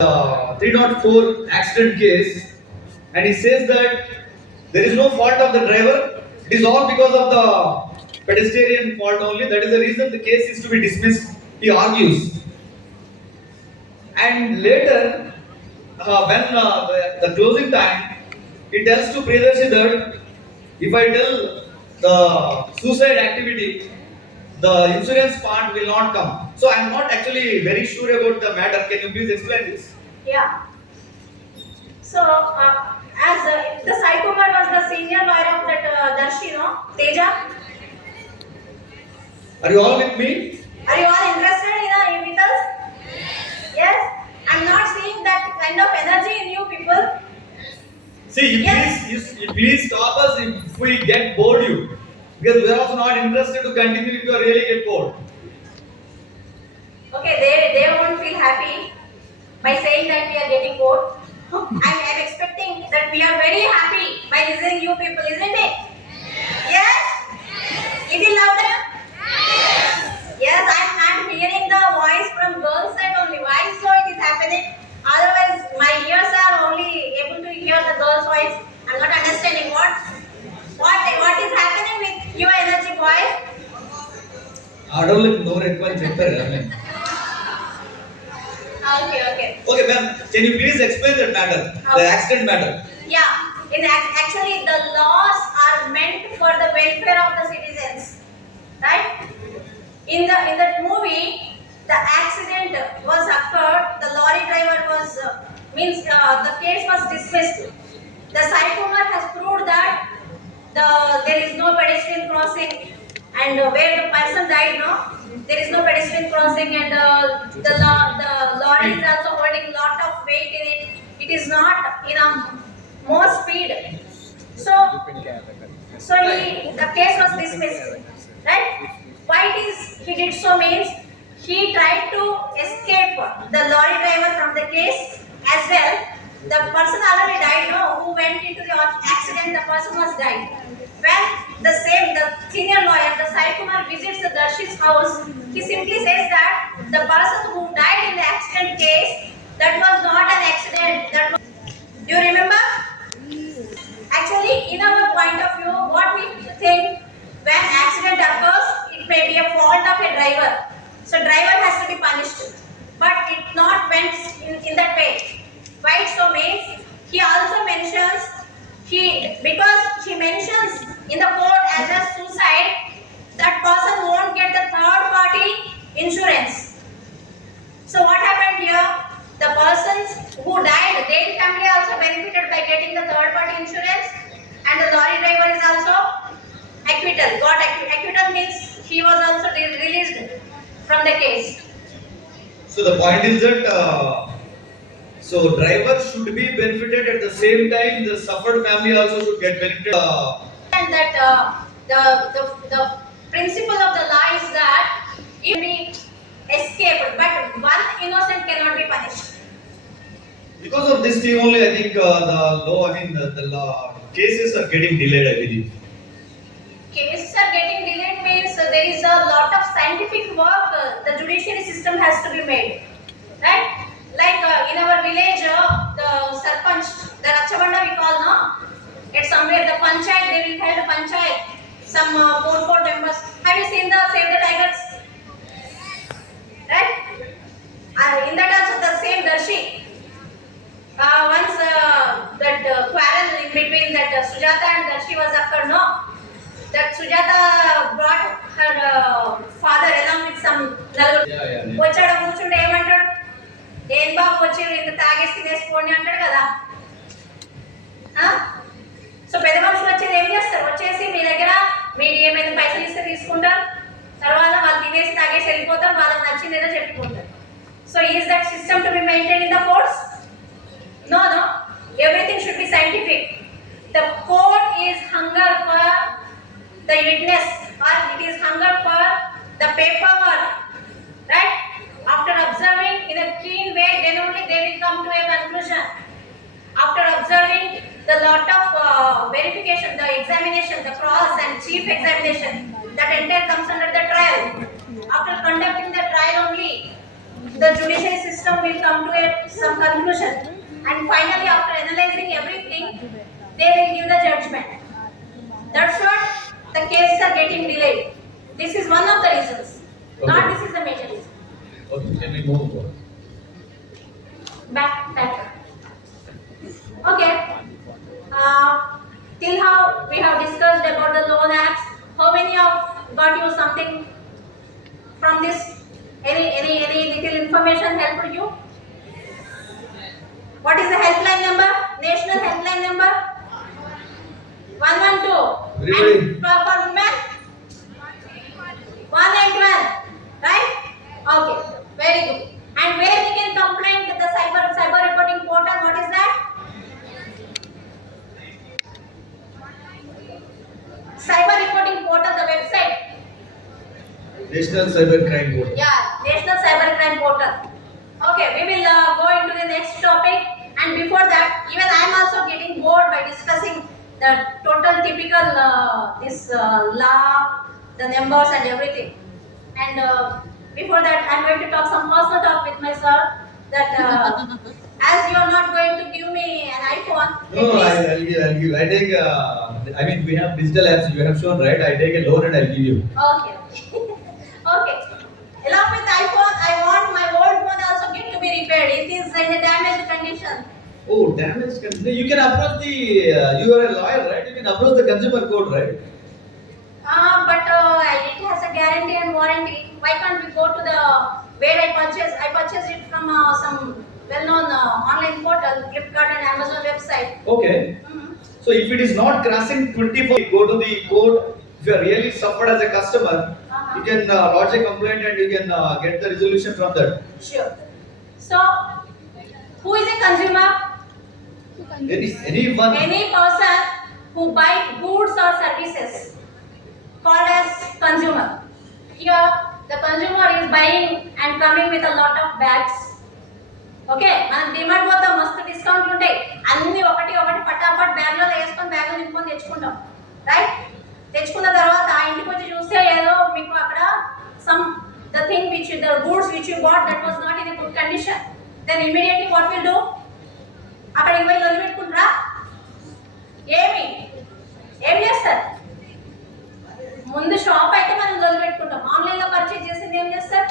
304 accident case, and he says that there is no fault of the driver. It is all because of the pedestrian fault only. That is the reason the case is to be dismissed. He argues, and later, when the closing time, he tells to Priyadarshi that if I tell the suicide activity, the insurance part will not come. So I am not actually very sure about the matter. Can you please explain this? Yeah. So, as the Sai Kumar was the senior lawyer of that Darshi, no? Teja, Are you all with me? are you all interested in with us? Yes. I'm not seeing that kind of energy in you people. See, Yes. you please stop us if we get bored you. Because we are also not interested to continue if you are really get bored. Okay, they won't feel happy by saying that we are getting bored. I'm expecting that we are very happy by listening you people, isn't it? Yes. Little louder. Yes, I'm hearing the voice from girls side only. Why so it is happening? Otherwise, my ears are only able to hear the girl's voice. I'm not understanding what is happening with your energy, boys. ఆడవాళ్ళకి నోరు ఎక్కువ అని చెప్పారు కదా మేము. Okay. Okay, ma'am, can you please explain that matter, the accident matter? Yeah, actually the laws are meant for the welfare of the citizens, right? In that movie, the accident was occurred. The lorry driver was the case was dismissed. The Sai Kumar has proved that there is no pedestrian crossing, and where the person died, no, there is no pedestrian crossing, and the lorry is also holding lot of weight in it. It is not in a more speed. So the case was dismissed, right? Why it is he did so means he tried to escape the lorry driver from the case as well. The person already died, no, who went into the accident, the person was died. When the senior lawyer, the Sai Kumar, visits the Darshi's house, he simply says that the person who died in the accident case, that was not an accident. Do you remember? Actually, in our point of view, what we think when accident occurs, it may be a fault of a driver. So driver has to be punished. But it not went in that way. Why so means he also mentions because he mentions in the court as a suicide, that person won't get the third party insurance. So what happened here? The persons who died, their family also benefited by getting the third party insurance, and the lorry driver is also acquittal. Acquittal means he was also released from the case. So the point is that so drivers should be benefited at the same time. The suffered family also should get benefited. And that the principle of the law is that it be escaped, but one innocent cannot be punished. Because of this thing only, I think the law, I mean the law cases are getting delayed, I believe. Cases are getting delayed means there is a lot of scientific work the judiciary system has to be made, right? Like in our village, the sarpanch, the Rachabanda we call, no? At somewhere the panchayat, they will hold a panchayat, some four members. Have you seen the Save the Tigers? Right? In that also the same Darshi. Once that quarrel in between that Sujata and Darshi was occurred, no? That Sujata brought her father along with some వచ్చాడు కూర్చుంటే ఏమంటాడు, ఏం బాబు వచ్చి ఇంత తాగేసి తినేసిపోండి అంటాడు కదా. So పెద్ద మనుషులు వచ్చేది ఏం చేస్తారు, వచ్చేసి మీ దగ్గర మీరు ఏమైనా పైసలు ఇస్తే తీసుకుంటారు, తర్వాత వాళ్ళు తినేసి తాగేసి వెళ్ళిపోతారు, వాళ్ళకి నచ్చింది ఏదో చెప్పిపోతారు. So is that system to be maintain in the courts? No, everything should be scientific. The court is hunger for the witness, or it is hunger for the paperwork, right? After observing in a keen way, then only they will come to a conclusion. After observing the lot of verification, the examination, the cross and chief examination, that entire comes under the trial. After conducting the trial only, the judiciary system will come to some conclusion, and finally after analyzing everything, they will give the judgment. That's what the cases are getting delayed. This is one of the reasons. Not Okay. this is the major reason. Okay, can we move on? Back. Okay. Till how we have discussed about the loan acts. How many of got you something from this? Any little information helped you? What is the helpline number? National helpline number? 112. Everybody. And for women? 181. Right? Okay. Very good. And where we can complain with the cyber reporting portal? What is that? Cyber reporting portal, the website. National Cyber Crime Board. Yeah, National Cyber Crime Portal. Okay, we will go into the next topic. And before that, even I am also getting bored by discussing the total typical law, the numbers and everything. And before that, I am going to talk some personal talk with my sir. That as you are not going to give me an iPhone, No, at I'll give. I take. I mean, we have digital apps. You have shown, right? I take a loan and I'll give you. Okay. Okay. Along with iPhone, I want my old phone also get to be repaired. It is in a damaged condition. Oh, damage. You can approach the. You are a lawyer, right? You can approach the consumer court, right? But it has a guarantee and warranty. Why can't we go to the where I purchased? I purchased it from some well-known online portal, Flipkart and Amazon website. Okay. Mhm. So if it is not crossing 24, go to the court. If you are really suffered as a customer, you can lodge a complaint and you can get the resolution from that. Sure. So, who is a consumer? Anyone. Any person who buy goods or services called as consumer. Here, the consumer is buying and coming with a lot of bags. Okay మనం డిమార్ట్ పోతాం మస్తు డిస్కౌంట్లు ఉంటాయి అన్ని ఒకటి పటాపట్ బ్యాగ్లో వేసుకొని బ్యాగ్లో నింపుకొని తెచ్చుకుంటాం రైట్ తెచ్చుకున్న తర్వాత ఆ ఇంటికి వచ్చి చూస్తే ఏదో మీకు అక్కడ some the thing which the goods which you bought that was not in a good condition then immediately what will do అక్కడికి పోయి వదిలిపెట్టుకుంటారా ఏం చేస్తారు ముందు షాప్ అయితే మనం వదిలిపెట్టుకుంటాం ఆన్లైన్లో పర్చేజ్ చేసింది ఏం చేస్తారు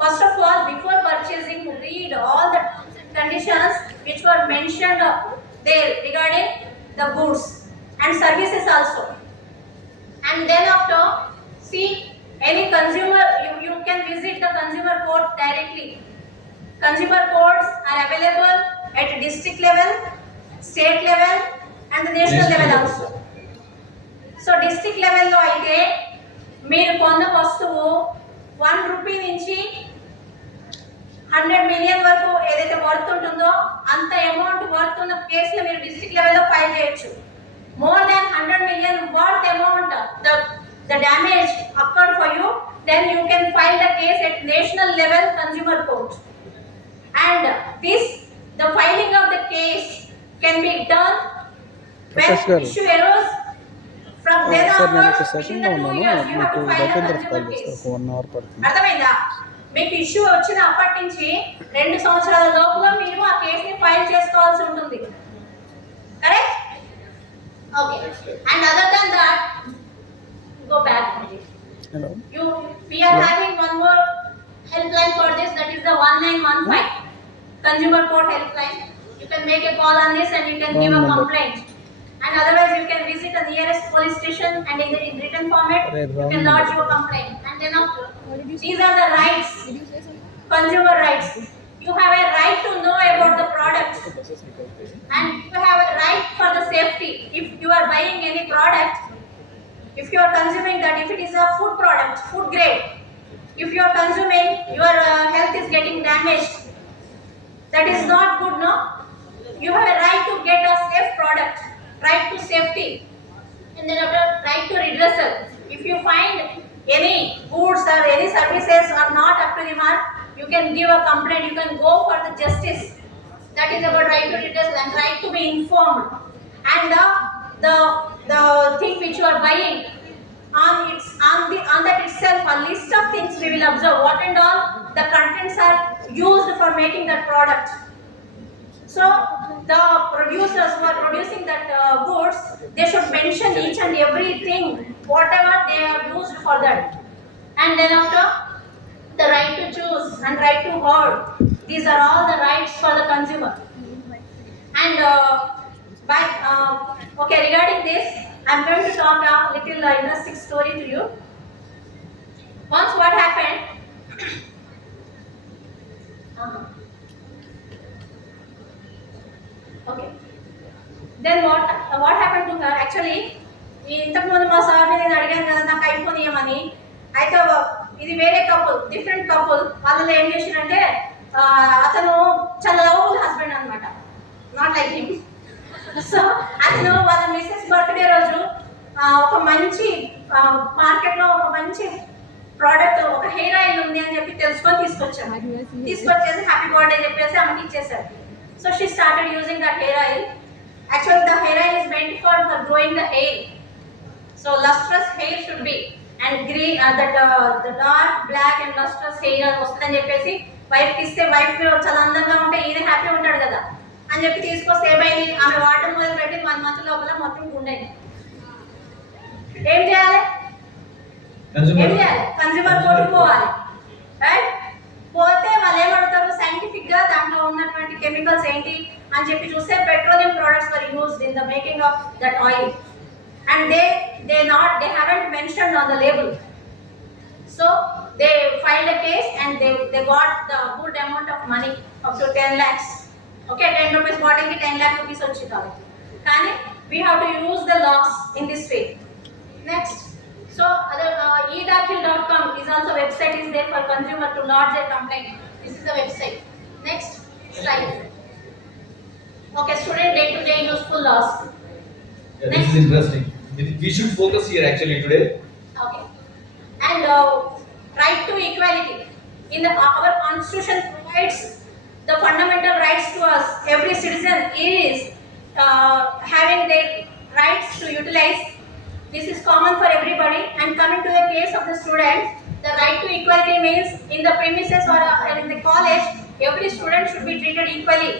First of all, before purchasing, read all the terms and conditions which were mentioned there regarding the goods and services also. And then after, see any consumer, you can visit the consumer court directly. Consumer courts are available at district level, state level and the national level also. So district level lo aithe meer konna vastuvu 1 rupee నుంచి 100 million వరకు ఏదైతే worth ఉంటుందో అంత amount worth ఉన్న కేసులు మీరు district లెవెల్లో file చేయొచ్చు more than 100 million worth amount the damage accrued for you then you can file the case at national level consumer court and the filing of the case can be done when issue arose from there sir నేను onwards ఒక సెషన్లో within the 2 ఉన్నాను years you have మీకు to file a దగ్గర call consumer చేస్తాను case. ఒక 1 hour పడుతుంది అర్థమైందా మీకు ఇష్యూ వచ్చిన అప్పటి నుంచి 2 సంవత్సరాల లోపల మీరు ఆ కేసుని ఫైల్ చేసుకోవాల్సి ఉంటుంది correct okay and other than that go back hello we are having one more helpline for this, that is the 1915 consumer court helpline. You can make a call on this and you can give a complaint, and otherwise you can visit the nearest police station and in written format you can lodge your complaint. And then after, these are the rights, consumer rights. You have a right to know about the product and you have a right for the safety. If you are buying any product, if you are consuming that, if it is a food product, food grade, if you are consuming, your health is getting damaged, that is not good, no? You have a right to get a safe product, right to safety, and then after right to redressal. If you find any goods or any services are not up to the mark, you can give a complaint, you can go for the justice. That is about right to redressal and right to be informed. And the thing which you are buying on that itself a list of things we will observe what and all the contents are used for making that product. So the producers who are producing that goods, they should mention each and everything whatever they have used for that. And then after, the right to choose and right to hold, these are all the rights for the consumer. And okay, regarding this, I'm going to talk a little interesting story to you. Once what happened? Okay. Then what happened to her? Actually, ఇంతకు ముందు మా sir నేను అడిగాను కదా నాకు iPhone ఇవ్వమని. అయితే ఇది వేరే కపుల్, డిఫరెంట్ కపుల్. వాళ్ళలో ఏం చేసిరంటే అతను చాలా లవబుల్ హస్బెండ్ అనమాట, నాట్ లైక్ హిమ్. సో అతను వాళ్ళ మిస్సెస్ బర్త్డే రోజు ఒక మంచి మార్కెట్లో ఒక మంచి ప్రోడక్ట్, ఒక హెయిర్ ఆయిల్ ఉంది అని చెప్పి తెలుసుకొని తీసుకొచ్చేసి హ్యాపీ బర్త్డే చెప్పేసి ఆమెకి ఇచ్చేసారు. So she started using that hair oil. Actually, the hair oil is meant for growing the hair. So lustrous hair should be, and green the dark black and lustrous hair వస్తుందని చెప్పేసి wife ఇస్తే wife చాలా అందంగా ఉంటే ఈయన happy ఉంటాడు కదా అని చెప్పి తీసుకొస్తే ఏమైంది, ఆమె వాడడం మొదలు పెట్టి 1 month లోపల మొత్తం గుండెని. ఏం చేయాలి? కన్స్యూమర్ కోర్టుకు పోవాలి, రైట్? పోతే వాళ్ళు ఏమడుగుతారు, సైంటిఫిక్ గా దాంట్లో ఉన్నటువంటి కెమికల్స్ ఏంటి అని చెప్పి చూస్తే petroleum products were used in the making of that oil, and they haven't mentioned on the label. So they filed a case and they got the good amount of money up to 10 lakhs. Okay, 10 rupees bottle ki 10 lakh rupees వచ్చి కాబట్టి. కానీ we have to use the laws in this way. Next, so other eDakhil.com is also website is there for consumer to lodge their complaint. This is the website. Next slide. Okay, student day-to-day useful laws. Yeah, this is interesting. We should focus here actually today. Okay, and right to equality. Our constitution provides the fundamental rights to us. Every citizen is having their rights to utilize. This is common for everybody. And coming to the case of the student, the right to equality means in the premises or in the college, every student should be treated equally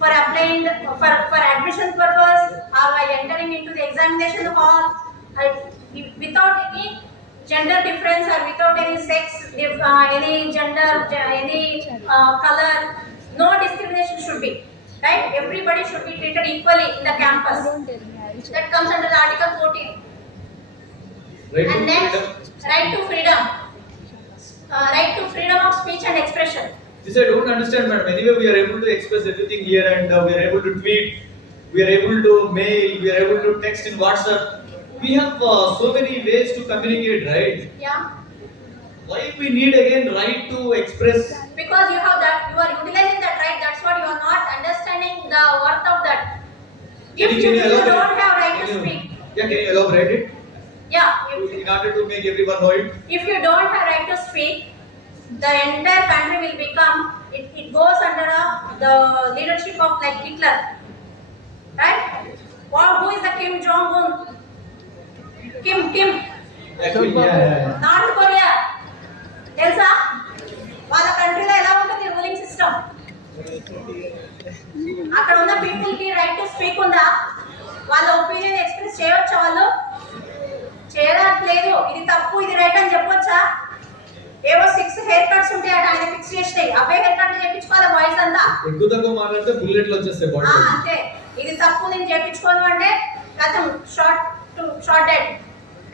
for applying for admission purpose or while entering into the examination hall, without any gender difference or without any sex, any gender, any color, no discrimination should be, right? Everybody should be treated equally in the campus. That comes under the Article 14. Right. And next, right to freedom. Right to freedom of speech and expression. This I don't understand, madam. Anyway, we are able to express everything here, and we are able to tweet, we are able to mail, we are able to text in WhatsApp. We have so many ways to communicate, right? Yeah. Why we need again right to express? Because you have that, you are utilizing that right. That's what you are not understanding the worth of that. If you don't have right to speak. Yeah, can you elaborate it? Yeah. In order to make everyone know it. If you don't have right to speak, the entire country will become, it goes under the leadership of like Hitler, right? Who is the Kim Jong-un? Kim. Actually, yeah. North Korea. తెలుసా వాళ్ళ కంట్రీలో ఎలా ఉంటుంది ruling system? అక్కడ ఉన్న people కి right to speak ఉందా? వాళ్ళ ఒపీనియన్ ఎక్స్ప్రెస్ చేయవచ్చా? వాళ్ళు చేయట్లేదు. ఇది తప్పు ఇది రైట్ అని చెప్పొచ్చా? ఏవో 6 హెయిర్ కట్స్ ఉంటాయి అట, ఆయన ఫిక్స్ చేసినాయి. అవే హెయిర్ కట్లు చేయించుకోవాలి బాయ్స్ అంతా. ఎక్కువ తక్కువ మాట్లాడితే బుల్లెట్లు వచ్చేస్తాయి బాడీ. అంతే. ఇది తప్పు నేను చేయించుకోను అంటే కథం shot dead.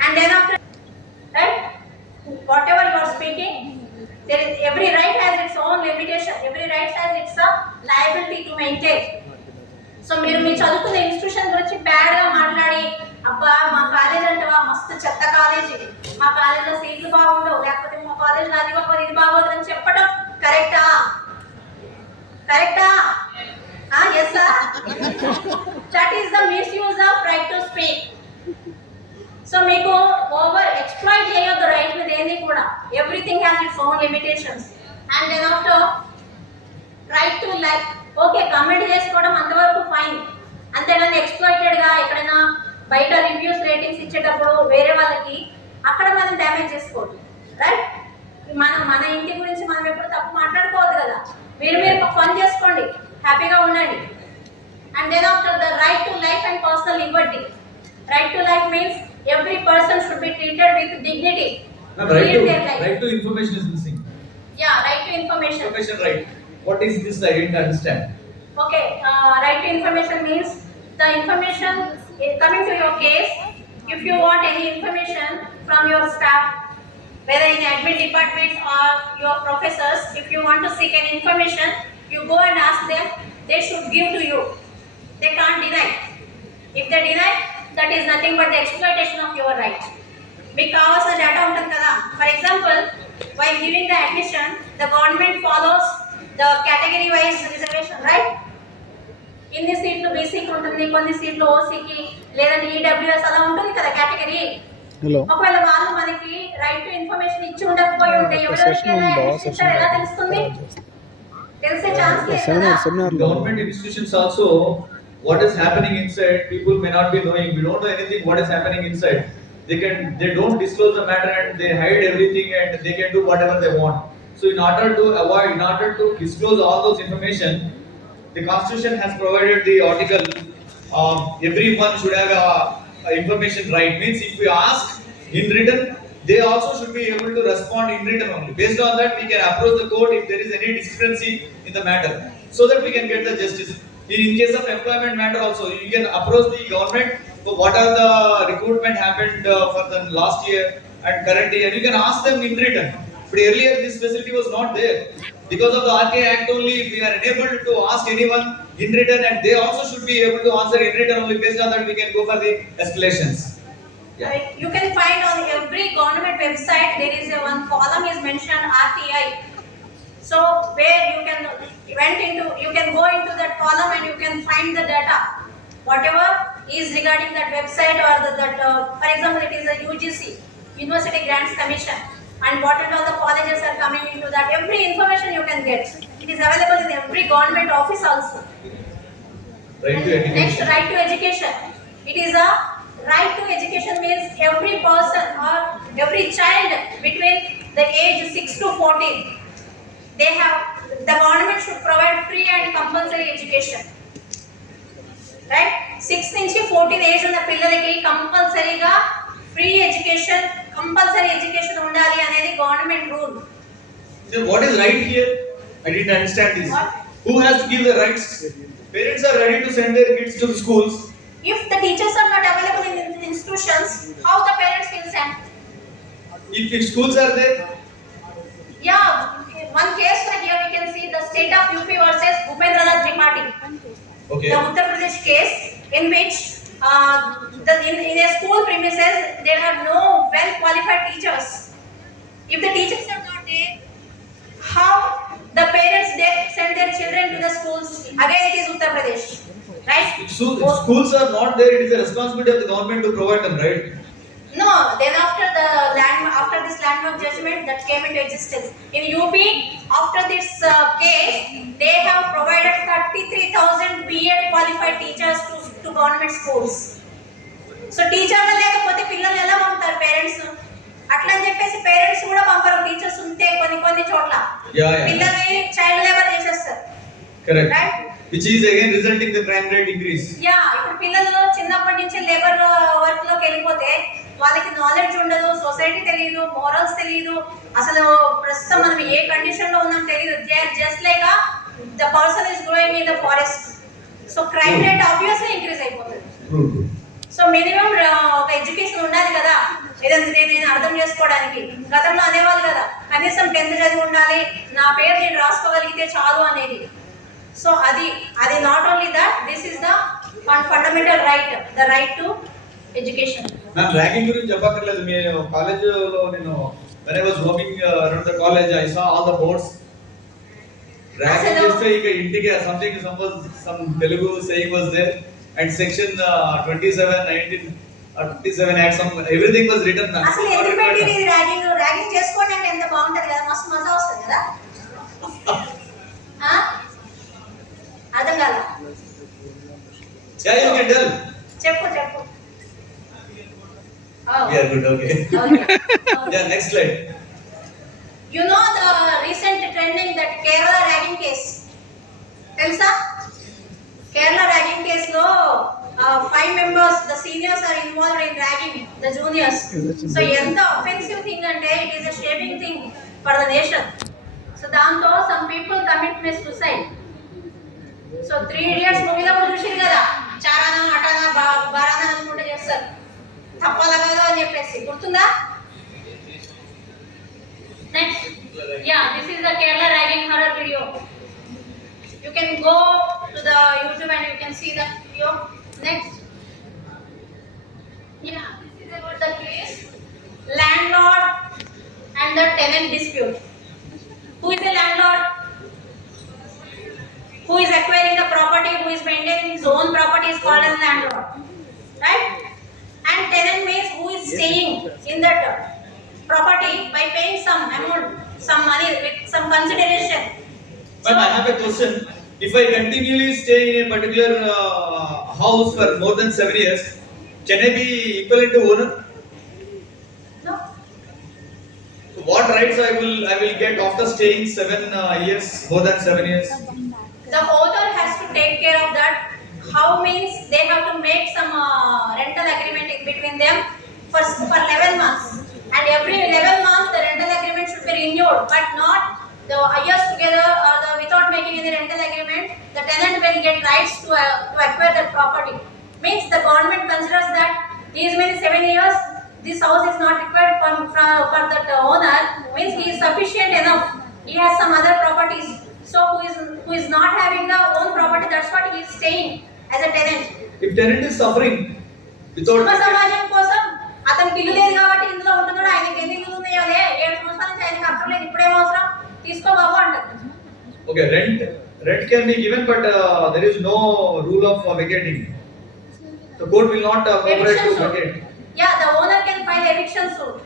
And then after, right, whatever you are speaking, there is every right has its own limitation. Every right has its liability to maintain. So మీరు మీ చదువుకునే ఇన్స్టిట్యూషన్ గురించి బ్యాడ్ గా మాట్లాడి, అబ్బా మా కాలేజ్ అంటవా మస్తు చెత్త కాలేజీ, మా కాలేజీలో సీట్లు బాగుండవు, లేకపోతే మా కాలేజ్ అది బాగోదు ఇది బాగోదు అని చెప్పడం కరెక్టా? Yes sir. That is the misuse of right to speak. So మీకు ఓవర్ ఎక్స్ప్లాయిట్ చేయొద్దు రైట్ మీద ఏది కూడా. Everything has its own limitations. And then after right to like, okay comment చేసుకోవడం అంతవరకు ఫైన్, అంతేగాని ఎక్స్ప్లాయిటెడ్ గా ఎక్కడైనా బయట రివ్యూస్ రేటింగ్స్ ఇచ్చేటప్పుడు వేరే వాళ్ళకి అక్కడ మనం డ్యామేజ్ చేసుకోవద్దు, రైట్? మన ఇంటి గురించి మనం ఎప్పుడు తప్పు మాట్లాడుకోవద్దు కదా. మీరు ఫన్ చేసుకోండి, హ్యాపీగా ఉండండి. And then after the right to life and personal liberty. Right to life means every person should be treated with dignity. Ma'am, right to information is missing. Yeah, right to information. Information right. What is this? I didn't understand. Okay, right to information means the information coming to your case. If you want any information from your staff, whether in admin department or your professors, if you want to seek any information, you go and ask them. They should give to you. They can't deny. If they deny, that is nothing but the exploitation of your right. మీకు కావాల్సిన data ఉంటుంది కదా. For example, while giving the admission, the government follows the category wise reservation, right? ఇన్ని సీట్లు బీసీకి ఉంటుంది, కొన్ని సీట్లు ఓసీకి, లేదంటే ఈడబ్ల్యూఎస్ అలా ఉంటుంది కదా కేటగిరీ. ఒకవేళ వాళ్ళు మనకి రైట్ టు ఇన్ఫర్మేషన్ ఇచ్చి ఉండకపోయి ఉంటే ఎవరెవరికి ఇచ్చారు ఎలా తెలుస్తుంది? తెలిసే ఛాన్స్ లేదు. Government institutions also, what is happening inside, people may not be knowing. We don't know anything what is happening inside. They don't disclose the matter and they hide everything and they can do whatever they want. So in order to disclose all those information, the constitution has provided the article, everyone should have a information right. Means if we ask in written, they also should be able to respond in written only. Based on that, we can approach the court if there is any discrepancy in the matter, so that we can get the justice. In case of employment matter also, you can approach the government for what are the recruitment happened for the last year and current year. You can ask them in written. But earlier this facility was not there. Because of the RK Act only, we are unable to ask anyone in written, and they also should be able to answer in written only. Based on that, we can go for the escalations. Yeah. You can find on every government website there is a one column is mentioned RTI. So where you can go into that column and you can find the data, whatever is regarding that website or for example, it is a UGC, University Grants Commission, and what and all the colleges are coming into that. Every information you can get. It is available in every government office also. Right to education. Next, right to education. It is a right to education means every person or every child between the age 6 to 14. The government should provide free and compulsory education, right? 6 నుంచి 14 age ఉన్న పిల్లలకి కంపల్సరీగా free education, compulsory education ఉండాలి అనేది government rule. So what is right here? I didn't understand this. What? Who has to give the rights? Parents are ready to send their kids to the schools. If the teachers are not available in the institutions, how the parents will send? If schools are there, Yeah, one case right here we can see the state of UP versus Bhupendranath Tripathi. okay. The Uttar Pradesh case in which in a school premises there are no well qualified teachers. If the teachers are not there, how the parents they send their children to the schools? Again it is Uttar Pradesh, right? If schools are not there, it is the responsibility of the government to provide them, right? No, then after this landmark judgment that came into existence in UP, after this case, they have provided 33,000 B.Ed qualified teachers to government schools. So టీచర్లు లేకపోతే పిల్లలు ఎలా పంపుతారు parents? అట్లా అని చెప్పేసి parents కూడా పంపరు teachers ఉంటే కొన్ని చోట్ల. పిల్లల్ని చైల్డ్ లేబర్ చేసేస్తారు. Correct. Right? Which is again resulting the crime rate increase. ఇప్పుడు పిల్లలు చిన్నప్పటి నుంచి లేబర్ వర్క్ లోకి వెళ్ళిపోతే వాళ్ళకి నాలెడ్జ్ ఉండదు, సొసైటీ తెలియదు, మోరల్స్ తెలియదు, అసలు ప్రస్తుతం మనం ఏ కండిషన్ లో ఉన్నాం తెలియదు. They are just like the person is growing in the forest. So crime rate obviously increase అయిపోతుంది. సో మినిమం ఒక ఎడ్యుకేషన్ ఉండాలి కదా, ఏదంటే నేను అర్థం చేసుకోవడానికి. గతంలో అనేవాళ్ళు కదా, కనీసం 10th చదివి ఉండాలి, నా పేరు నేను రాసుకోగలిగితే చాలు అనేది. సో అది not only that, this is the fundamental right, the right to education. నా ర్యాగింగ్ గురించి చెప్పక్కర్లేదు. మీరు కాలేజీలో నేను when I was roaming around the college, I saw all the boards. Ragging చేస్తే ఇక ఇంటికి something some Telugu saying was there, and section 27 Act, everything was written. అసలు ఎందుకు పెట్టింది ఇది? ర్యాగింగ్ చేసుకోండి అంటే ఎంత బాగుంటది కదా, మస్తు మజా వస్తుంది కదా. అర్థం కాదా? Yeah, you can tell. చెప్పు. We are good. Okay. Okay. Yeah. Next slide. You know the recent trending that Kerala ragging case. తెలుసా? Kerala ragging case లో 5 members, the seniors are involved in ragging the juniors. So ఎంత offensive thing అంటే it is a shaming thing for the nation. So దాంతో some people commit suicide. So 3 Idiots మూవీలో కూడా చూసిరు కదా, చారానా అటానా బారానా అనుకుంటే చేస్తారు, తప్పలా కాదు అని చెప్పేసి, గుర్తుందా? Next, yeah, this is the Kerala ragging horror video. You can go to the YouTube and you can see the video. Next, yeah, this is about the case landlord and the tenant dispute. Who is a landlord? Who is acquiring the property, who is maintaining his own property is called as landlord, right? And tenant means who is staying in that property by paying some amount, some money with some consideration. But I have a question. If I continually stay in a particular house for more than 7 years, can I be equivalent to owner? No. So what rights I will get after staying 7 years, more than 7 years? The owner has to take care of that. How means they have to make some rental agreement in between them for 11 months. And every 11 months the rental agreement should be renewed, but not the years together or without making any rental agreement. The tenant will get rights to acquire that property. Means the government considers that these many 7 years this house is not required for that owner. Means he is sufficient enough. He has some other properties. So who is not having the own property, that's what he is staying as a tenant. If tenant is suffering without సమాజం కోసం అతనికి ఇల్లు లేదు కాబట్టి ఇందులో ఉంటున్నాడు, ఆయనకి ఎన్ని ఇల్లు ఉన్నాయో అదే 7 సంవత్సరాల నుంచి ఆయనకి అక్కర్లేదు, ఇప్పుడేం అవసరం, తీసుకో బాబు అంటారు. Okay, rent can be given, but there is no rule of vacating. The court will not cooperate to vacate. Yeah, the owner can file eviction suit.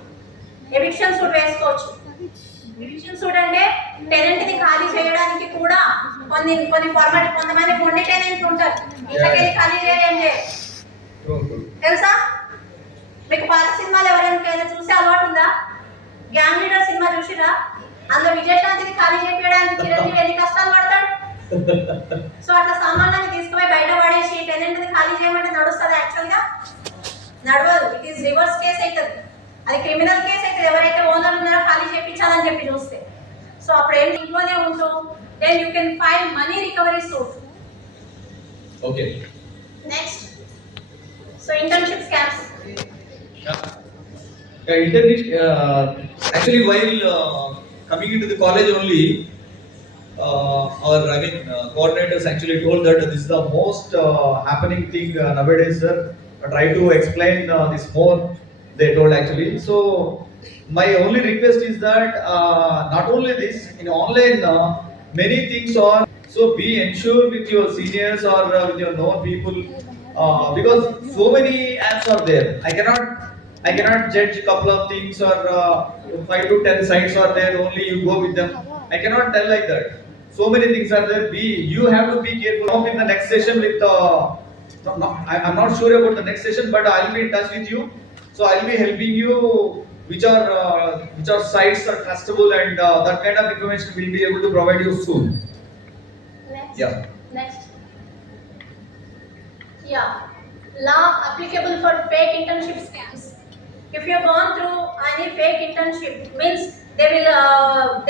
Eviction suit వేసుకోవచ్చు. ఎవిక్షన్ సూట్ అంటే టెనెంట్ ని ఖాళీ చేయడానికి కూడా కొన్ని format, కొంతమంది మొండి tenant ఉంటారు, ఇంతకెళ్ళి ఖాళీ చేయండి తెలుసా? మీకు పాత సినిమాలు ఎవరైనా చూసే అలవాటు ఉందా? గ్యాంగ్ లీడర్ సినిమా చూసిరా? అందులో విజయశాంతిని ఖాళీ చేయడానికి చిరంజీవి ఎన్ని కష్టాలు పడతాడు. సో అట్లా సామాన్యాన్ని తీసుకుపోయి బయట పడేసి టెనెంట్ ని ఖాళీ చేయమంటే నడుస్తుంది? యాక్చువల్ గా నడవదు. ఇట్ ఈస్ రివర్స్ కేసు అవుతుంది. అది క్రిమినల్ కేసు అయితే ఎవరైతే ఓనర్ ఉన్నారో ఖాళీ చేయించాలని చెప్పి చూస్తే, సో అప్పుడు ఏంటి, ఇంట్లోనే ఉంటూ then you can file money recovery suit. Okay. Next, so internship scams. Yeah, internship. Actually, while coming into the college only, coordinators actually told that this is the most happening thing nowadays, sir. Try to explain this more. They told actually. So my only request is that not only this, in online many things are, so be ensure with your seniors or with your known people, because so many apps are there. I cannot judge a couple of things, or 5 to 10 sites are there, only you go with them. I cannot tell like that. So many things are there. You have to be careful. Now in the next session with I'm not sure about the next session, but I'll be in touch with you. So I'll be helping you which are sites are trustable, and that kind of information we'll be able to provide you soon. Next. Yeah. Next. Yeah. Law applicable for fake internship scams. If you have gone through any fake internship, means they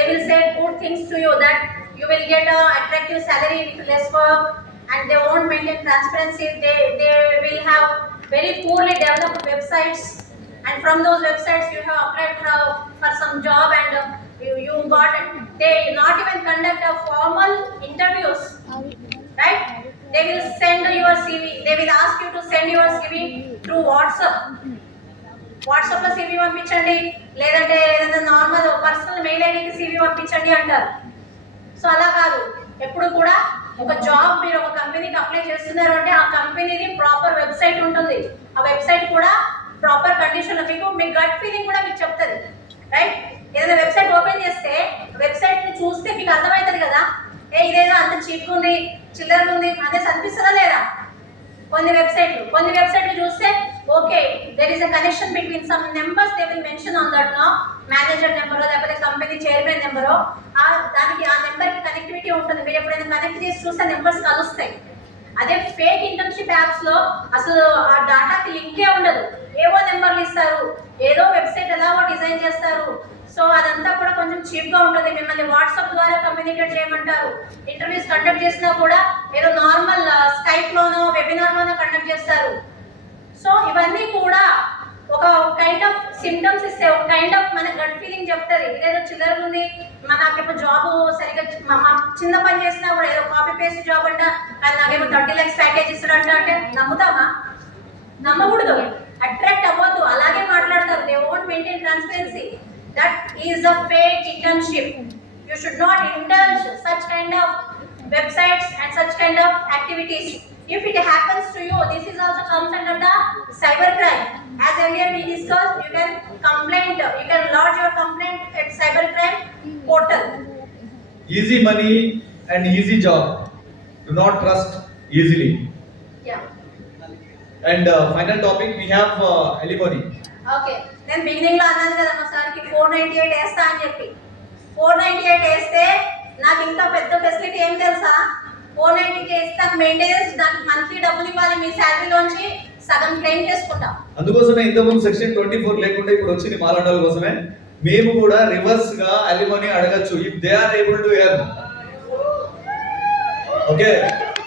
will say good things to you, that you will get a attractive salary with less work, and they won't maintain transparency. They will have very poorly developed websites, and from those websites you have applied for some job, and you got it. They not even conduct a formal interviews, right? They will send your CV. They will ask you to send your CV through WhatsApp. WhatsApp లో CV పంపించండి, లేదంటే ఏదైనా normal personal mail ఐడికి CV పంపించండి అంటారు. So అలా కాదు. ఎప్పుడు కూడా ఒక జాబ్ మీరు ఒక కంపెనీకి అప్లై చేస్తున్నారు అంటే ఆ కంపెనీది ప్రాపర్ వెబ్సైట్ ఉంటుంది. ఆ వెబ్సైట్ కూడా ప్రాపర్ కండిషన్, మీ గట్ ఫీలింగ్ కూడా మీకు చెప్తుంది, రైట్? ఏదైనా వెబ్సైట్ ఓపెన్ చేస్తే వెబ్సైట్ ని చూస్తే మీకు అర్థమవుతుంది కదా, ఇదేదో అంత చీప్ ఉంది, చిల్లరగా ఉంది అనేసి అనిపిస్తుందా లేదా? కొన్ని వెబ్సైట్లు చూస్తే okay, there is a connection between some numbers they will mention on that no manager number లేకపోతే కంపెనీ చైర్మన్ నెంబర్ దానికి ఆ నెంబర్ కి కనెక్టివిటీ ఉంటుంది. మీరు ఎప్పుడైనా కనెక్ట్ చేసి చూస్తే నెంబర్స్ కలుస్తాయి. అదే ఫేక్ ఇంటర్న్షిప్ యాప్స్ లో అసలు ఆ డాటాకి లింకే ఉండదు. ఏవో నెంబర్లు ఇస్తారు, ఏదో వెబ్సైట్ ఎలాగో డిజైన్ చేస్తారు. సో అదంతా కూడా కొంచెం చీప్ గా ఉంటుంది. మిమ్మల్ని వాట్సాప్ ద్వారా కమ్యూనికేట్ చేయమంటారు. ఇంటర్వ్యూస్ కండక్ట్ చేసినా కూడా ఏదో నార్మల్ స్కైప్ లోనో వెబినార్ లోనో కండక్ట్ చేస్తారు. సో ఇవన్నీ కూడా ఒక కైండ్ ఆఫ్ సిమ్టమ్స్ ఇస్తే, ఒక కైండ్ ఆఫ్ మన గట్ ఫీలింగ్ చెప్తుంది. ఇదేదో చిల్లర ఉంది, నాకేమో జాబ్ సరిగ్గా మా చిన్న పని చేసినా కూడా ఏదో కాపీ పేస్ట్ జాబ్ అంట, కానీ నాకేమో 30 lakhs ప్యాకేజ్ ఇస్తాడంట అంటే నమ్ముతామా? నమ్మకూడదు, అట్రాక్ట్ అవ్వద్దు. అలాగే మాట్లాడతారు. They won't maintain transparency. That is a fake internship. You should not indulge such kind of websites and such kind of activities. If it happens to you, this is also comes under the cybercrime. As earlier we discussed, you can lodge your complaint at cybercrime portal. Easy money and easy job. Do not trust easily. Yeah. And final topic we have alimony. Okay. Then beginning లో అన్నాను కదా మా సార్కి 498 వేస్తా అని చెప్పి. 498 వేస్తే నాకు ఇంకా పెద్ద ఫెసిలిటీ ఏం తెలుసా? 498 వేస్తే నాకు మెయింటెనెన్స్, దానికి మంత్లీ డబ్బులు ఇవ్వాలి. మీ శాలరీలోంచి సగం క్లెయిమ్ చేసుకుంటాం. అందుకోసమే ఇంతకుముందు సెక్షన్ 24 లేకుండా ఇప్పుడు వచ్చింది మాలాంటి కోసమే మేము కూడా రివర్స్ గా అలిమనీ అడగచ్చు if they are able to earn. Okay,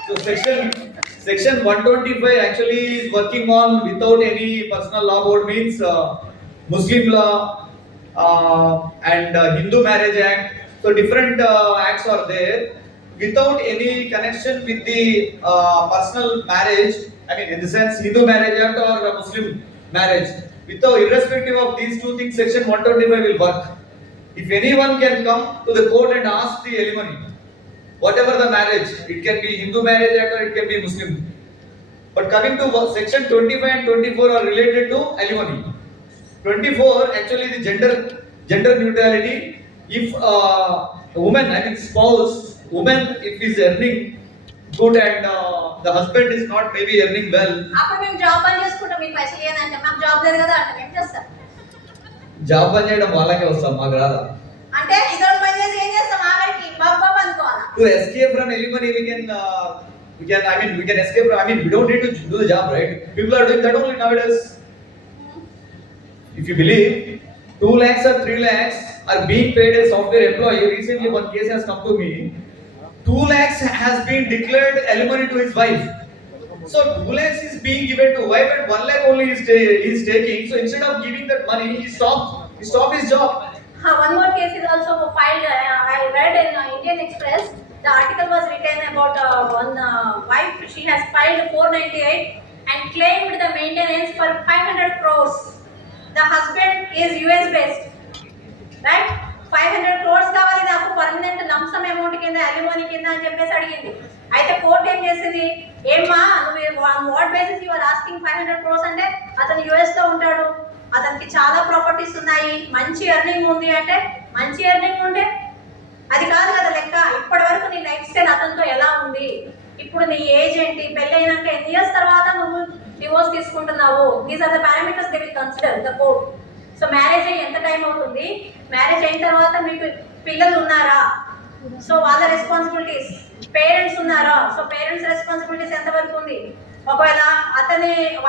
so section 125 actually is working on without any personal law board means Muslim law and Hindu marriage act. So different acts are there without any connection with the personal marriage. I mean, in the sense Hindu marriage act or Muslim marriage. Without irrespective of these two things, section 125 will work. If anyone can come to the court and ask the alimony, whatever the marriage, it can be Hindu marriage act or it can be Muslim. But coming to section 25 and 24 are related to alimony. 24 actually the gender neutrality. If woman, I mean spouse, woman if is earning good and the husband is not maybe earning well. అప్పుడు మేము job పని చేసుకుంటాం, మీకు పైసలు లేదంటే మాకు job లేదు కదా అంటే ఏం చేస్తాం? జాబ్ పని చేయడం వాళ్ళకే వస్తాం, మాకు రాదా? అంటే ఇదో పని చేసి ఏం చేస్తాం? ఆఖరికి బాబా అనుకోవాలా? To escape from alimony we can escape from, we don't need to do the job, right? People are doing that only nowadays. If you believe 2 lakhs or 3 lakhs are being paid as software employee, recently one case has come to me. 2 lakhs has been declared alimony to his wife. So 2 lakhs is being given to wife and 1 lakh only is taking. So instead of giving that money, he stopped his job. One more case is also filed. I read in Indian Express. The article was written about one wife. She has filed 498 and claimed the maintenance for 500 crores. The husband is US based, right? 500 crores కావాలి నాకు permanent lump sum amount కింద alimony కింద అని చెప్పేసి అడిగింది. అయితే court ఏం చేసింది, ఏమ్మా నువ్వు what basis you are asking 500 crores అంటే అతను యుఎస్ లో ఉంటాడు, అతనికి చాలా ప్రాపర్టీస్ ఉన్నాయి, మంచి ఎర్నింగ్ ఉంది అంటే మంచి ఎర్నింగ్ ఉంటే అది కాదు కదా లెక్క. ఇప్పటి వరకు నీ లైఫ్ స్టైల్ అతనితో ఎలా ఉంది, ఇప్పుడు నీ ఏజ్ ఏంటి, పెళ్ళి అయినాక ఎన్ని ఇయర్స్ తర్వాత నువ్వు డివోర్స్ తీసుకుంటున్నావు, these are the parameters they will consider the court. So marriage అయ్యి ఎంత టైం అవుతుంది, మ్యారేజ్ అయిన తర్వాత మీకు పిల్లలు ఉన్నారా, సో వాళ్ళ రెస్పాన్సిబిలిటీస్, పేరెంట్స్ ఉన్నారా, సో పేరెంట్స్ రెస్పాన్సిబిలిటీస్ ఎంతవరకు ఉంది, ఒకవేళ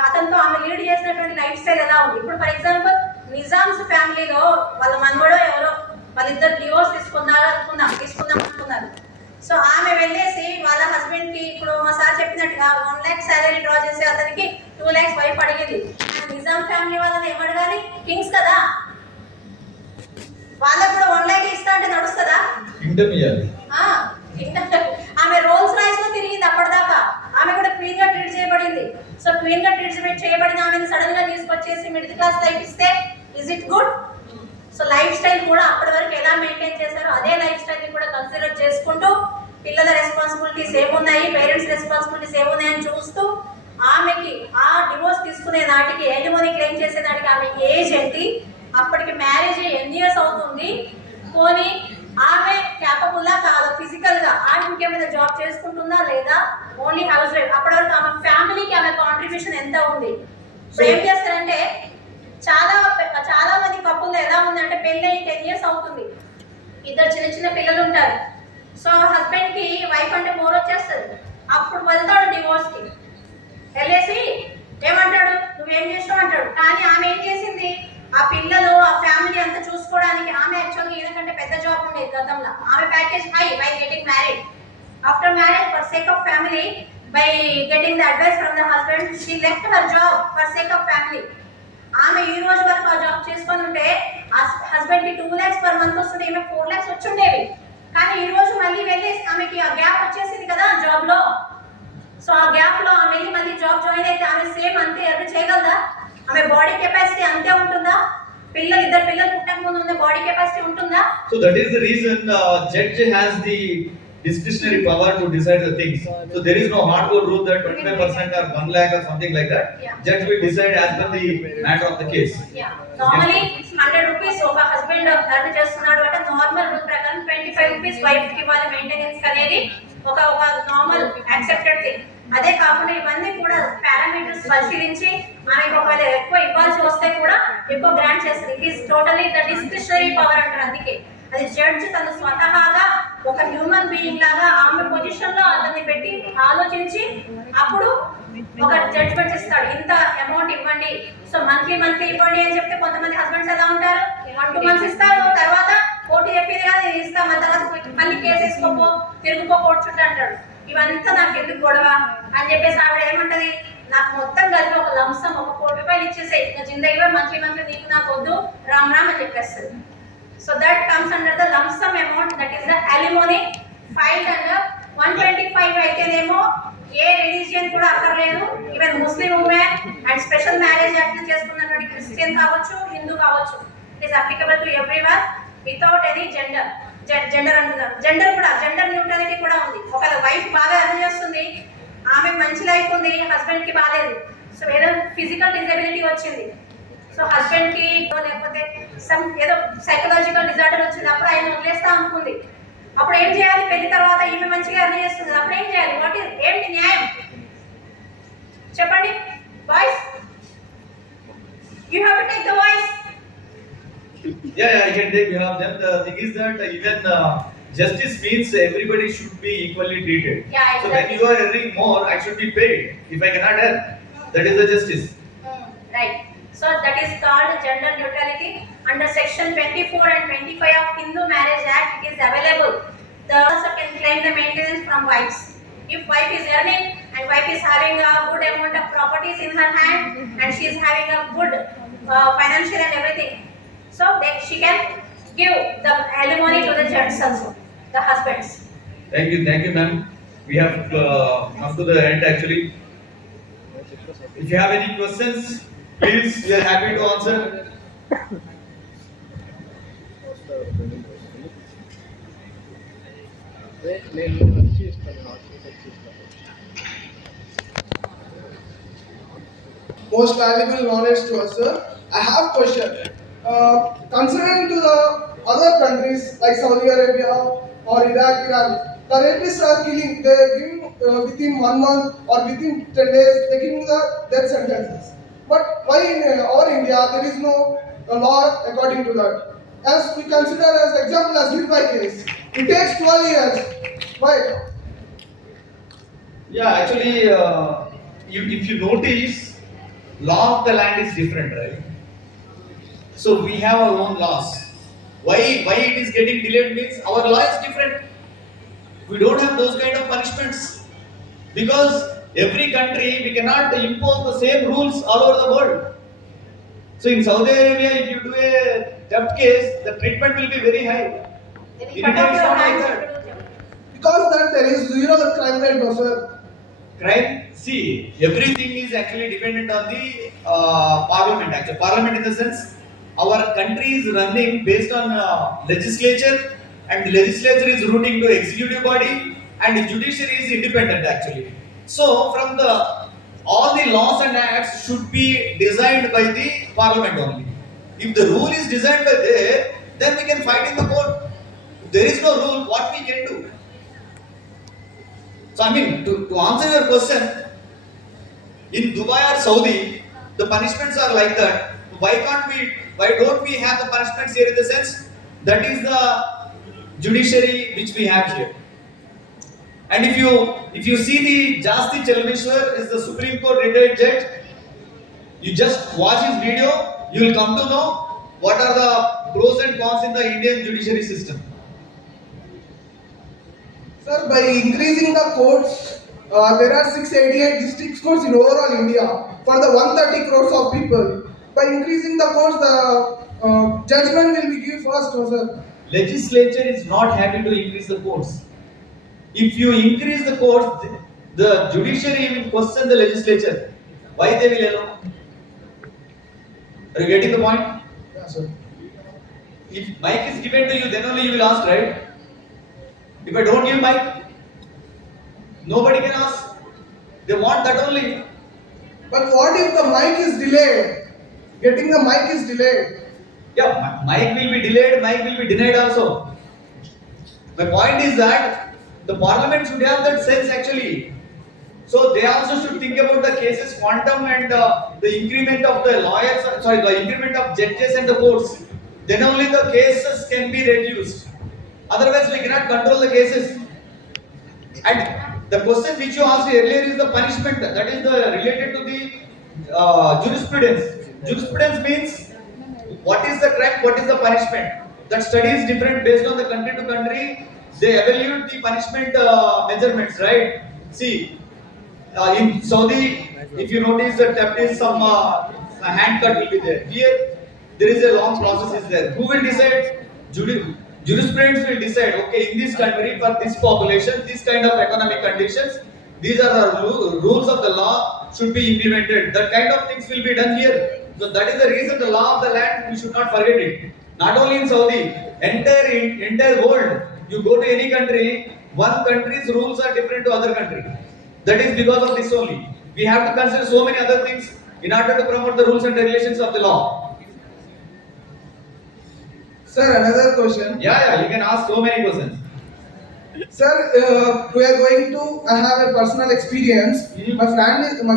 అతనితో ఆమె లీడ్ చేసినటువంటి లైఫ్ స్టైల్ ఎలా ఉంది. ఇప్పుడు ఫర్ ఎగ్జాంపుల్ నిజామ్స్ ఫ్యామిలీలో వాళ్ళ మనవడో ఎవరో వాళ్ళిద్దరు డివోర్స్ తీసుకుందాం అనుకున్నారు. సో ఆమె వెళ్ళేసి వాళ్ళ హస్బెండ్ కి, ఇప్పుడు మా సార్ చెప్పినట్టుగా 1 lakh శాలరీ డ్రా చేసి అతనికి 2 lakhs వైఫ్ అడిగింది. నిజాం ఫ్యామిలీ వాళ్ళని ఏమడగాలి, కింగ్స్ కదా, వాళ్ళకు కూడా 1 lakh ఇస్తా అంటే నడుస్తుందా? ఆమె రోల్స్ రాయిస్ లో తిరిగింది అప్పటిదాకా, ఆమె కూడా క్వీన్ గా ట్రీట్ చేయబడింది. సో క్వీన్ గా ట్రీట్ చేయబడిన ఆమెను సడన్ గా తీసుకొచ్చేసి మిడిల్ క్లాస్ లైఫ్ ఇస్తే is it good? So life style కూడా అప్పటి వరకు ఎలా మెయింటైన్ చేశారో అదే లైఫ్ స్టైల్ ని కూడా కన్సిడర్ చేసుకుంటూ పిల్లల రెస్పాన్సిబిలిటీస్ ఏమున్నాయి, పేరెంట్స్ రెస్పాన్సిబిలిటీస్ ఏమున్నాయని చూస్తూ ఆమెకి ఆ డివోర్స్ తీసుకునే నాటికి, ఎలిమోనీ క్లెయిమ్ చేసే నాటికి ఆమె ఏజ్ ఏంటి, అప్పటికి మ్యారేజ్ ఎన్ని ఇయర్స్ అవుతుంది, పోనీ ఆమె క్యాపబుల్లా కాదు ఫిజికల్ గా, ఆమె ఇంకేమైనా జాబ్ చేసుకుంటుందా లేదా, ఓన్లీ హౌస్ వైఫ్, అప్పటి వరకు ఆమె ఫ్యామిలీకి ఆమె కాంట్రిబ్యూషన్ ఎంత ఉంది. ఇప్పుడు ఏం చేస్తారంటే చాలా మంది కప్పులు ఎలా ఉందంటే పెళ్ళి 10 years అవుతుంది, ఇద్దరు చిన్న చిన్న పిల్లలు ఉంటారు. సో హస్బెండ్ కి వైఫ్ అంటే బోర్ వచ్చేస్తుంది, అప్పుడు వెళ్తాడు డివోర్స్ కి. వెళ్ళేసి ఏమంటాడు, నువ్వేం చేసావు అంటాడు. కానీ ఆమె ఏం చేసింది, ఆ పిల్లలు ఆ ఫ్యామిలీ అంతా చూసుకోవడానికి ఆమె యాక్చువల్గా ఈయనకంటే పెద్ద జాబ్ ఉండేది గతంలో. ఆమె package hi bye getting married. After marriage for sake of family, by getting the advice from the husband, she left her job for sake of family. ఆమె ఈ రోజు వరకు ఆ జాబ్ చేసుకొని ఉంటే ఆ హస్బెండ్ కి 2 lakhs per month వస్తుంటే ఈమె 4 lakhs వచ్చుండేవి. కానీ ఈ రోజు మళ్ళీ వెళ్ళి ఆమెకి ఆ గ్యాప్ వచ్చేసింది కదా జాబ్ లో. సో ఆ గ్యాప్ లో ఆమె వెళ్ళి మళ్ళీ జాబ్ జాయిన్ అయితే ఆమె సేమ్ అంతే ఎర్న్ చేయగలదా? ఆమె బాడీ కెపాసిటీ అంతే ఉంటుందా? ఇద్దరు పిల్లలు పుట్టక ముందు ఉన్న బాడీ కెపాసిటీ ఉంటుందా? So that is the reason judge has the discretionary power to decide the things. So there is no hardcore rule that 25% or 1 lakh or something like that. Yeah. Judge will decide as per the matter of the case. Normally 100 rupees ఒక husband earn చేస్తున్నాడు అంటే normal rule ప్రకారం 25 rupees wife కి ఇవ్వాలి maintenance అనేది ఒక normal accepted thing. అదే కాకుండా ఇవన్నీ కూడా పారామీటర్స్ పరిశీలించి ఆమెకు ఒకవేళ ఎక్కువ ఇవ్వాల్సి వస్తే కూడా ఎక్కువ గ్రాంట్ చేస్తుంది. It is totally the discretionary power అంటారు. అందుకే అది జడ్జి తను స్వతహాగా ఒక హ్యూమన్ బీయింగ్ లాగా ఆమె పొజిషన్ లో అతన్ని పెట్టి ఆలోచించి అప్పుడు ఒక జడ్జ్మెంట్ ఇస్తాడు, ఇంత అమౌంట్ ఇవ్వండి. సో మంత్లీ ఇవ్వండి అని చెప్తే కొంతమంది హస్బెండ్స్ ఎలా ఉంటారు, 1-2 months ఇస్తారు, తర్వాత కోర్టు చెప్పింది కదా నేను ఇస్తాం, మన తర్వాత మళ్ళీ కేసు వేసుకోపో తిరుగుపో కోర్టు చుట్టూ అంటాడు. ఇవంతా నాకు ఎందుకు గొడవ అని చెప్పేసి ఆవిడ ఏమంటది, నాకు మొత్తం కలిపి ఒక లంసం ఒక 1 crore రూపాయలు ఇచ్చేసాయి, ఇంకా జిందగీలో మంత్లీ నీకు నాకు వద్దు రామ్ అని చెప్పేస్తుంది. So that comes under the lump sum amount, that is the alimony filed under 125 అయితేనేమో ఏ రిలీజియన్ కూడా అక్కర్లేదు. Even Muslim women and special marriage act చేసుకున్నటువంటి క్రిస్టియన్ కావచ్చు హిందూ కావచ్చు, it is applicable to everyone without any gender అంటున్నారు. Gender neutrality కూడా ఉంది. ఒకవేళ వైఫ్ బాగా ఎర్న్ చేస్తుంది, ఆమె మంచి లైఫ్ ఉంది, హస్బెండ్ కి బాగాలేదు, సో ఏదో ఫిజికల్ డిజబిలిటీ వచ్చింది, సో హస్బెండ్ కి లేకపోతే సమ్ ఏదో సైకలాజికల్ డిజార్డర్ వచ్చింది, అప్పుడు ఆయన వదిలేస్తా అనుకుంది. అప్పుడు ఏం చేయాలి, పెళ్లి తర్వాత ఈమె మంచిగా ఎర్న్ చేస్తుంది, అప్పుడు ఏం చేయాలి, ఏంటి న్యాయం చెప్పండి boys, you have to take the voice. Yeah, I can take. The thing is that even justice means everybody should be equally treated. Yeah, exactly. So when you are earning more, I should be paid. If I cannot earn, that is the justice. Right. So that is called gender neutrality. Under section 24 and 25 of Hindu Marriage Act, it is available. The also can claim the maintenance from wives. If wife is earning and wife is having a good amount of properties in her hand and she is having a good financial and everything, so that she can give the alimony to the judges also, the husbands. Thank you, ma'am. We have come to the end actually. If you have any questions, please, we are happy to answer. Most valuable knowledge to us, sir. I have question. Considering to the other countries like Saudi Arabia or Iraq, Iran, the rapists are killing. They are giving within 1 month or within 10 days. They are giving the death sentences. But why in our India there is no law according to that? As we consider as example as Nirbai case, it takes 12 years. Why? Yeah, actually, if you notice, law of the land is different, right? So we have our own laws. Why it is getting delayed means our law is different. We don't have those kind of punishments because every country we cannot impose the same rules all over the world. So in Saudi Arabia, if you do a theft case, the treatment will be very high. Then In you cut India, off it's your not like hands. that. Because that there is zero crime rate, no, sir. Crime, see, everything is actually dependent on the parliament. Actually, parliament in the sense, our country is running based on legislature, and the legislature is routing to executive body, and the judiciary is independent actually. So, from all the laws and acts should be designed by the parliament only. If the rule is designed by there, then we can fight in the court. If there is no rule, what we can do? So I mean, to answer your question, in Dubai or Saudi, the punishments are like that. Why don't we have the punishments here in the sense? That is the judiciary which we have here. And if you see the Jasti Chalmeshwar is the Supreme Court retired judge, you just watch his video, you will come to know what are the pros and cons in the Indian judiciary system. Sir, by increasing the courts, there are 688 district courts in overall India for the 130 crores of people. By increasing the courts, the judgment will be given first, no, sir. Legislature is not happy to increase the courts. If you increase the courts, the judiciary will question the legislature. Why they will allow? Are you getting the point? Yeah, sir. If mic is given to you, then only you will ask, right? If I don't give mic, nobody can ask. They want that only. But what if the mic is delayed? Getting the mic is delayed. Yeah, mic will be delayed, mic will be denied also. My point is that the parliament should have that sense actually. So they also should think about the cases quantum and the increment of the lawyers, the increment of judges and the courts. Then only the cases can be reduced. Otherwise, we cannot control the cases. And the question which you asked earlier is the punishment. That is related to the jurisprudence. Jurisprudence means what is the crime, what is the punishment. That study is different based on the country to country. They evaluate the punishment measurements, right? See, in Saudi, if you notice that there is some a hand cut will be there. Here, there is a long process is there. Who will decide? Jurisprudence will decide. Okay, in this country for this population, this kind of economic conditions, these are the rules of the law should be implemented. That kind of things will be done here. So that is the reason the law of the land we should not forget it. Not only in Saudi, entire world. You go to any country, one country's rules are different to other country. That is because of this only. We have to consider so many other things in order to promote the rules and regulations of the law. Sir, another question. Yeah, you can ask so many questions. Sir, we are going to have a personal experience. Mhm. My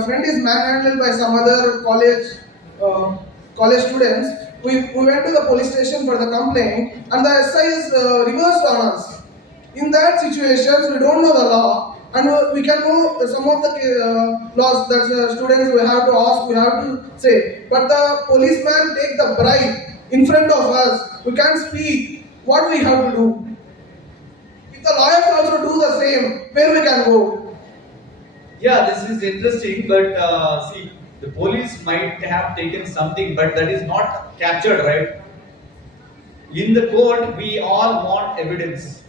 friend is manhandled by some other college students. We went to the police station for the complaint, and the SI is reversed on us. In that situations, we don't know the law, and we can know some of the laws that students we have to ask, we have to say. But the policeman take the bribe in front of us. We can't speak. What we have to do? If the lawyers also do the same, where we can go? Yeah, this is interesting, but see, the police might have taken something, but that is not captured, right? In the court, we all want evidence.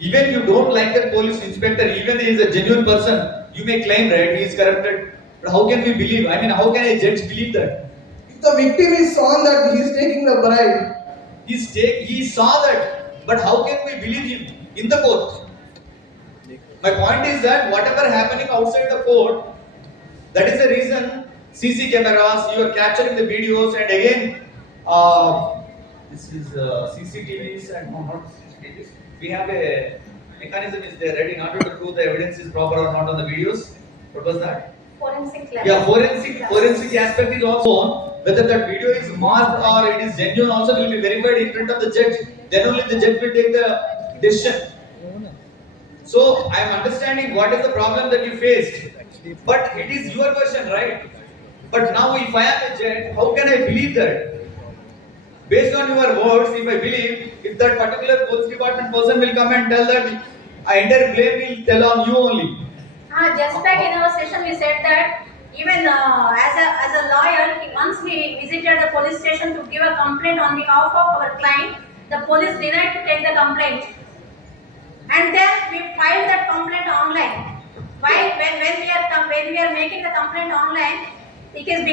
Even you don't like that police inspector, even he is a genuine person, you may claim, right, he is corrupted. But how can we believe? I mean, how can a judge believe that? If the victim is shown that he is taking the bribe, He saw that, but how can we believe him in the court? My point is that whatever happening outside the court, that is the reason CC cameras, you are capturing the videos, and again, this is CCTVs and no, not CCTVs. We have a mechanism is there, right, in order to prove the evidence is proper or not on the videos. What was that? Forensic lab. Yeah, forensic aspect is also on. Whether that video is marked or it is genuine also will be verified in front of the judge. Then only the judge will take the decision. So I am understanding what is the problem that you faced. But it is your question, right? But now if I am a judge, how can I believe that? Based on your words, if I believe, if that particular police department person will come and tell that entire blame will tell on you only. Just back in our session, we said that even as a lawyer, once we visited the police station to give a complaint on behalf of our client, the police denied to take the complaint, and then we filed that complaint online. Why? When we are making the complaint online, it is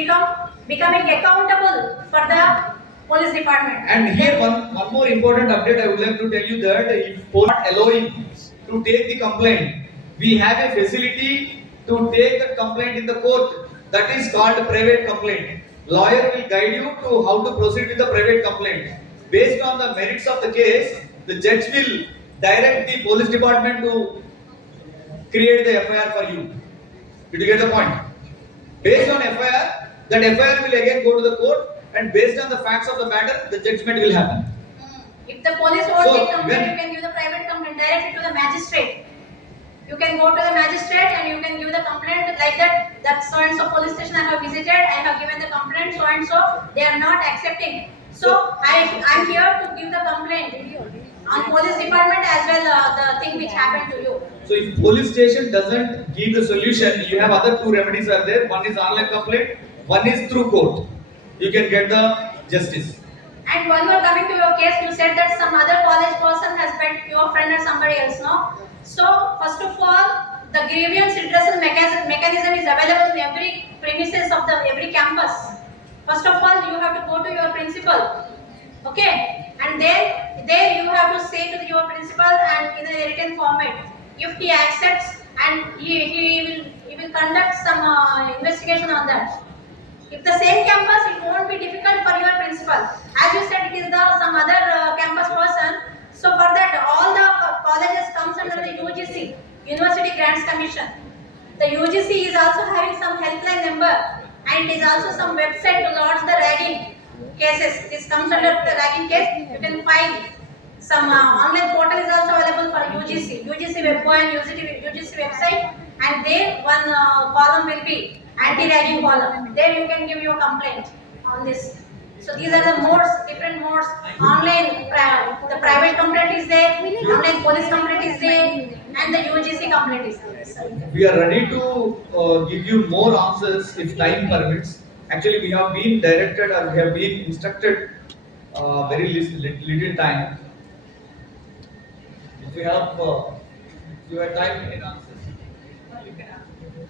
becoming accountable for the police department. And here one more important update I would like to tell you that if police are not allowing to take the complaint, we have a facility to take the complaint in the court. That is called private complaint. Lawyer will guide you to how to proceed with the private complaint. Based on the merits of the case, the judge will direct the police department to create the FIR for you. Did you get the point? Based on FIR, that FIR will again go to the court, and based on the facts of the matter, the judgment will happen. If the police won't So, take complaint, when- you can give the private complaint directly to the magistrate. You can go to the magistrate and you can give the complaint like that. That so and so police station I have visited. I have given the complaint. So and so they are not accepting. So I'm here to give the complaint on police department as well the thing which happened to you. So if police station doesn't give the solution, you have other two remedies are there. One is online complaint, one is through court. You can get the justice. And when you are coming to your case, you said that some other college person has met your friend or somebody else, no? So, first of all, the grievance redressal mechanism is available in every premises of the every campus. First of all, you have to go to your principal, okay? And then there you have to say to your principal and in a written format. If he accepts and he will conduct some investigation on that. If the same campus, it won't be difficult for your principal. As you said, it is the some other campus person. So for that, all the colleges comes under the UGC, University Grants Commission. The UGC is also having some helpline number, and it is also some website to lodge the ragging cases. This comes under the ragging case. You can file. Some online portal is also available for UGC. UGC Webco and UGC website, and there one column will be anti-ragging column. There you can give your complaint on this. So these are the modes, different modes. Online, the private complaint is there, online police complaint is there, and the UGC complaint is there. So, We are ready to give you more answers if time permits. Actually, we have been directed or we have been instructed very little time. If you have time, you can answer.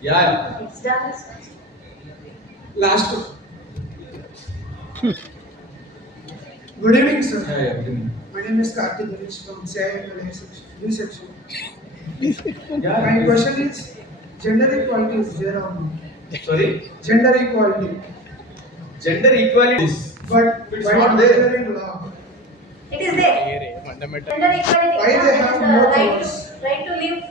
Yeah. it's done. Last one. Good evening, sir. Yeah. My name is Karthik Ganesh from CIMLA section, section. Yeah. My question is, gender equality is there or not? Sorry. Gender equality, Gender equality is. but It's why not not there. there in law? It is there. Gender equality. Why they have the more right powers? right to live.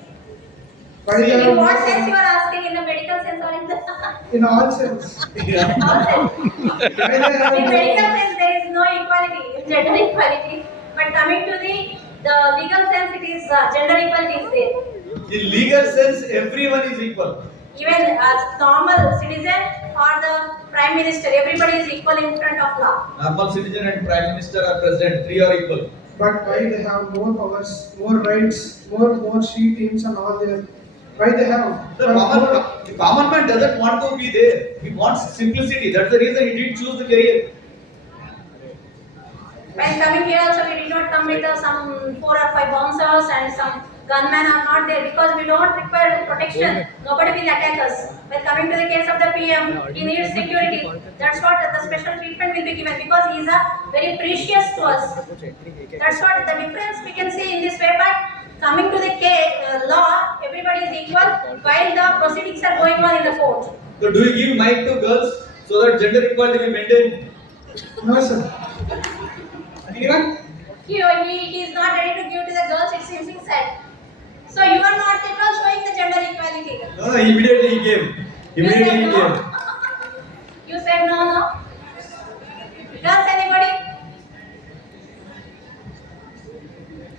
Why they See, have In more what sense powers? you are asking? In the medical sense or in the In all sense. Yeah. all sense? Why they have In more medical powers? sense, there is no equality, gender equality. But coming to the legal sense, it is gender equality is there. In legal sense, everyone is equal. Even as normal citizen or the prime minister, everybody is equal in front of law. Normal citizen and prime minister or president, three are equal. But why they have more powers, more rights, more she teams and all there? Why they have? The common man doesn't want to be there. He wants simplicity. That's the reason he didn't choose the career. When coming here also, we did not come with some 4 or 5 bouncers and some gunmen are not there because we don't require protection. Nobody will attack us. When coming to the case of the PM, he needs security. That's what the special treatment will be given because he is very precious to us. That's what the difference we can see in this way. But coming to the law, everybody is equal while the proceedings are going on in the court. So do you give mic to girls so that gender equality will maintain? No, sir. Even He is not ready to give to the girls, it seems inside. So you are not at all showing the gender equality. No, immediately he gave. Immediately he You said gave. no. You said no, no. Girls, anybody?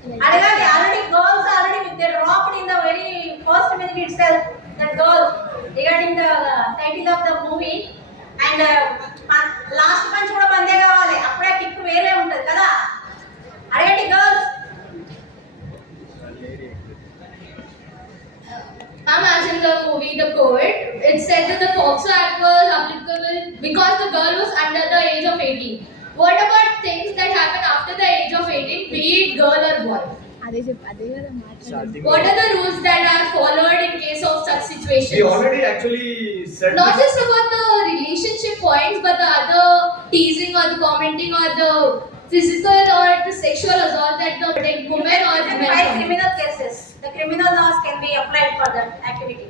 Adagadi, already girls already they dropped in the very first minute itself. The girl regarding the title of the movie and last punch కూడా బందే కావాలి అప్పుడే kick వేరే ఉంటది కదా అడగండి girls Ma'am, as in the movie The Poet, it said that the POCSO Act was applicable because the girl was under the age of 18. What about things that happen after the age of 18, be it girl or boy? అదే కదా మాట్లాడాలి. What are the rules that are followed in case of such He situations? already actually said Not this. just about the relationship points, but the other teasing or the commenting or the physical or the sexual assault that the women or and men file commit. criminal cases. The criminal laws can be applied for that activity.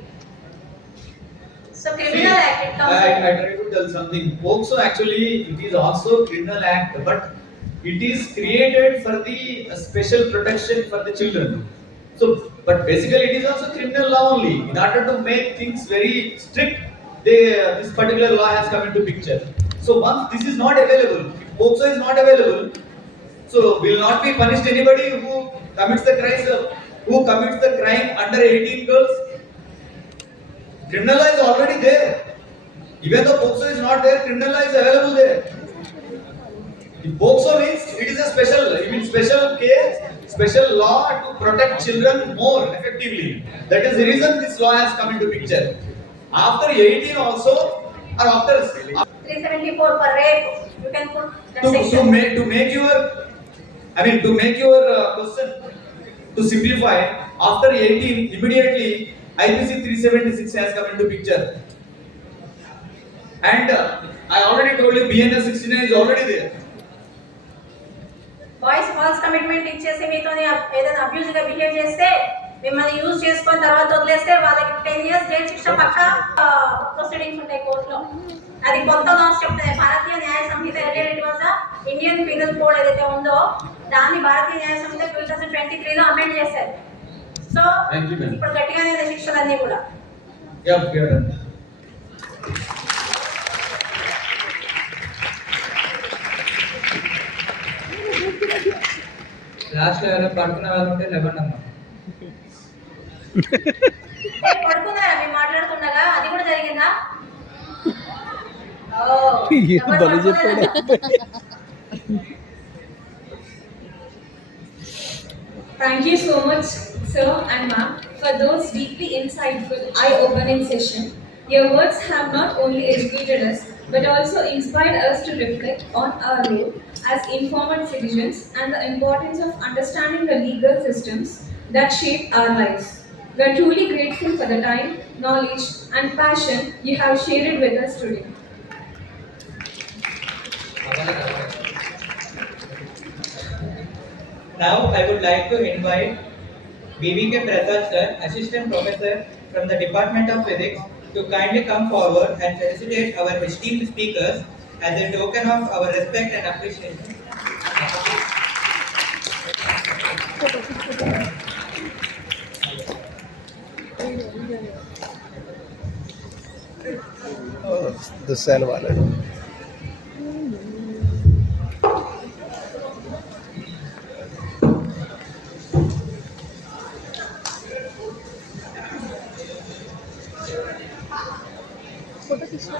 So criminal act it comes. I try to tell something. POCSO actually it is also criminal act, but it is created for the special protection for the children. So, but basically it is also criminal law only. In order to make things very strict, this particular law has come into picture. So once this is not available, if POCSO is not available, so will not be punished anybody who commits the crime under 18 girls. Criminal law is already there. Even though POCSO is not there, criminal law is available there. If POCSO means it is a special case, special law to protect children more effectively. That is the reason this law has come into picture. After 18 also, or after 374 for rape, you can put that to section. make your question to simplify, after 18 immediately IPC 376 has come into picture, and I already told you BNS 69 is already there. Boys false commitment ఇచ్చేసి మీతో ఏదైనా abuse గా behave చేస్తే మిమ్మల్ని use చేసుకొని తర్వాత వదిలేస్తే వాళ్ళకి 10 ఇయర్స్ జైలు శిక్ష పక్కా ప్రొసీడింగ్స్ ఉంటాయి కోర్టులో. అది కొత్త లాస్ చెప్తుంది. Bharatiya Nyaya Sanhita related was Indian penal code ఏదైతే ఉందో దాన్ని భారతీయ న్యాయ సంహిత 2023 లో అమెండ్ చేశారు. సో ఇప్పుడు గట్టిగానే ఉంది శిక్షలన్నీ కూడా. లాస్ట్ లో ఎవరైనా పడుకునే వాళ్ళు ఉంటే లేవండి అమ్మా. పడుకున్నారా మీరు మాట్లాడుతుండగా? అది కూడా జరిగిందా? Thank you so much, sir and ma'am, for those deeply insightful, eye-opening session. Your words have not only educated us, but also inspired us to reflect on our role as informed citizens and the importance of understanding the legal systems that shape our lives. We are truly grateful for the time, knowledge, and passion you have shared with us today. Now I would like to invite BVK Prasad sir, Assistant Professor from the Department of Physics, to kindly come forward and felicitate our esteemed speakers as a token of our respect and appreciation. The cell wallet. Photo खींचना